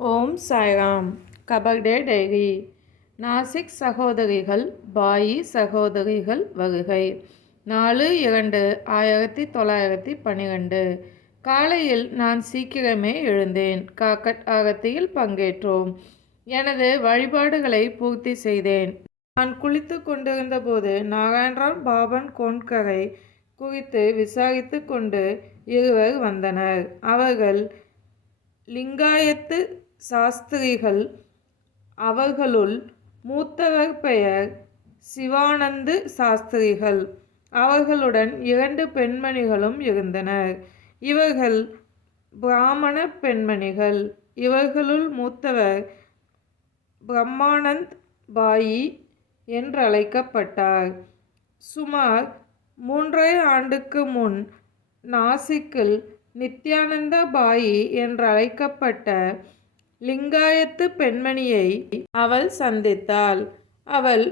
ஓம் Sairam. கபர்டே diary Nashik சகோதரிகள் பாயி சகோதரிகள் வருகை. நாலு இரண்டு ஆயிரத்தி தொள்ளாயிரத்தி பன்னிரெண்டு காலையில் நான் சீக்கிரமே எழுந்தேன். காக்கட் ஆகத்தியில் பங்கேற்றோம். எனது வழிபாடுகளை பூர்த்தி செய்தேன். நான் குளித்து கொண்டிருந்த போது நாராயணராம் பாபன் கோன்கரை குறித்து விசாரித்து கொண்டு இருவர் வந்தனர். அவர்கள் லிங்காயத்து சாஸ்திரிகள் அவர்களுள் மூத்தவர் பெயர் சிவானந்து சாஸ்திரிகள். அவர்களுடன் இரண்டு பெண்மணிகளும் இருந்தனர். இவர்கள் பிராமண பெண்மணிகள். இவர்களுள் மூத்தவர் பிரம்மானந்த் பாயி என்றழைக்கப்பட்டார். சுமார் மூன்றரை ஆண்டுக்கு முன் நாசிக்கில் நித்யானந்த பாயி என்றழைக்கப்பட்ட லிங்காயத்து பெண்மணியை அவள் சந்தித்தாள். அவள்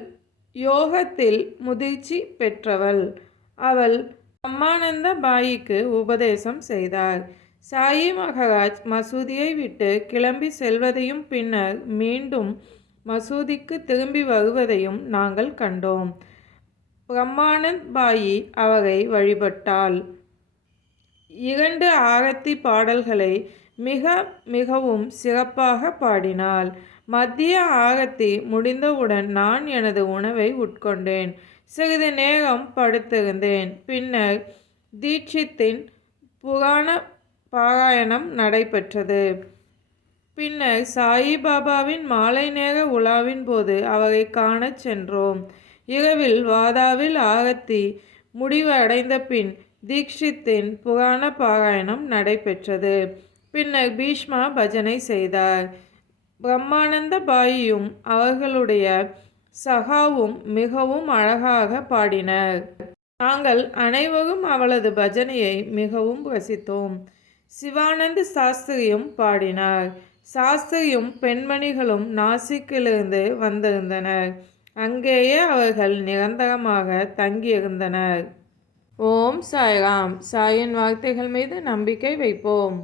யோகத்தில் முதிர்ச்சி பெற்றவள். அவள் பிரம்மானந்த பாயிக்கு உபதேசம் செய்தார் சாயி மகராஜ் மசூதியை விட்டு கிளம்பி செல்வதையும் பின்னர் மீண்டும் மசூதிக்கு திரும்பி வருவதையும் நாங்கள் கண்டோம். பிரம்மானந்த் பாயி அவரை வழிபட்டாள். இரண்டு ஆரத்தி பாடல்களை மிக மிகவும் சிறப்பாக பாடினாள். மத்திய ஆரத்தி முடிந்தவுடன் நான் எனது உணவை உட்கொண்டேன். சிறிது நேரம் படுத்திருந்தேன். பின்னர் தீட்சித்தின் புராண பாராயணம் நடைபெற்றது. பின்னர் சாயிபாபாவின் மாலை நேர உலாவின் போது அவரை காணச் சென்றோம். இரவில் வாதாவில் ஆரத்தி முடிவு அடைந்த பின் தீக்ஷித்தின் புராண பாராயணம் நடைபெற்றது. பின்னர் பீஷ்மா பஜனை செய்தார். பிரம்மானந்த பாயியும் அவர்களுடைய சகாவும் மிகவும் அழகாக பாடினர். நாங்கள் அனைவரும் அவளது பஜனையை மிகவும் ரசித்தோம். சிவானந்த சாஸ்திரியும் பாடினார். சாஸ்திரியும் பெண்மணிகளும் நாசிக்கிலிருந்து வந்திருந்தனர். அங்கேயே அவர்கள் நிரந்தரமாக தங்கியிருந்தனர். ஓம் சாய்ராம். சாயின் வார்த்தைகள் மீது நம்பிக்கை வைப்போம்.